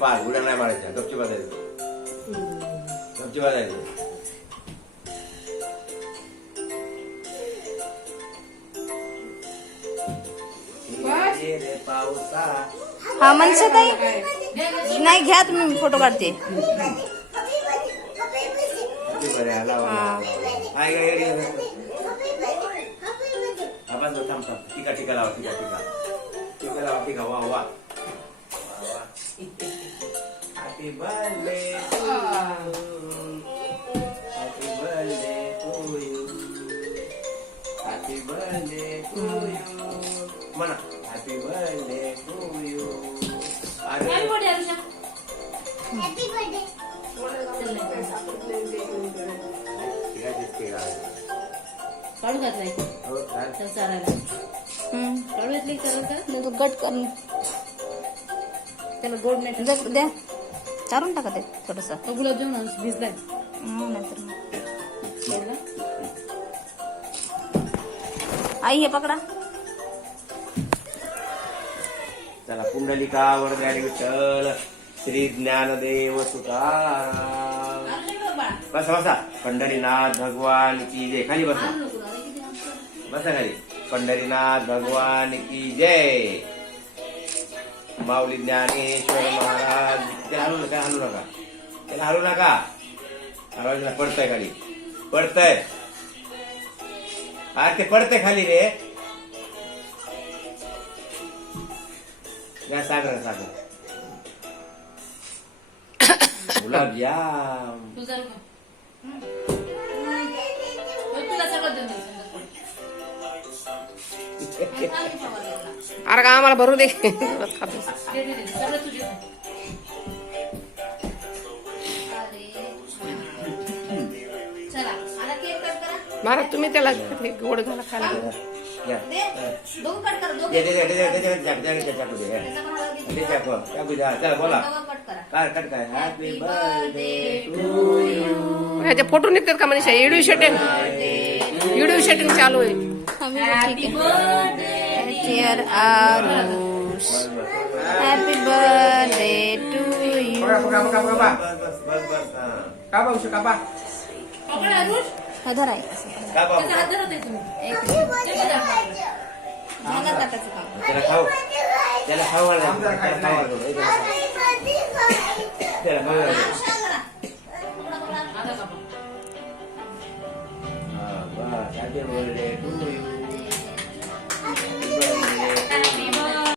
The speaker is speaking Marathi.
पाच उड्या नाही मारायच्या, गपची बजायचं, गपची बजायचं. पावसा हा मनशाताई नाही घ्या तुम्ही, फोटो काढते. बरे आला काय काय आपण थांब थांब टीका टीका लावा, टीका टीका टीका लावा, टीका. वा वा happy birthday happy birthday to you happy birthday to you म्हणा हॅपी बर्थडे टू यू. अरे काढू घातलाय संसाराला, काढू घातली करत गट कर त्याला गोड नाही द्या, चारून टाका ते थोडस. तो गुलाबजामुन भिजलाय नाहीतर सोडला. आई हे पकडा. चला पुंडलिका वरदारी विठ्ठल श्री ज्ञानदेव तुकाराम. बसा बसा. पंढरीनाथ भगवान की जय. खाली बसा, बसा खाली. पंढरीनाथ भगवान की जय. माऊली ज्ञानेश्वर महाराज. त्याला हलू नका, हलू नका, त्याला हलू नका. आवाज पडतंय खाली, पडतंय. अरे ते पडतंय खाली रे. या सागर सागर गुलाबजाम. तुझा तुला सगळं देऊन अरे का आम्हाला भरू दे. सगळं तुझे. चला आता केक कट करा. महाराज तुम्ही त्याला गोड घाला खायला. या. दोघं कट करा, दोघं दे दे दे दे दे दे चाकू दे. त्याचा पण हात घे. दे चाकू चाकू द्या. चला बोला दोघं कट करा. काय कट काय. Happy birthday to you. ह्याचे फोटो निघतात का मनीषा? व्हिडिओ शूटिंग, व्हिडिओ शूटिंग चालू आहे. Happy birthday Dear Arush, happy birthday to you. बस बस बस. का पाहू शका पा पकडा अरुष. हदर आहे का बाबा त्याचा हात धरत आहे तुम्ही. एक झालं ताटाचं काम. त्याला खाऊ, त्याला खाऊ घाला. त्याला खाऊ घाला. त्याला खाऊ घाला. आता कापा. बस हॅपी बर्थडे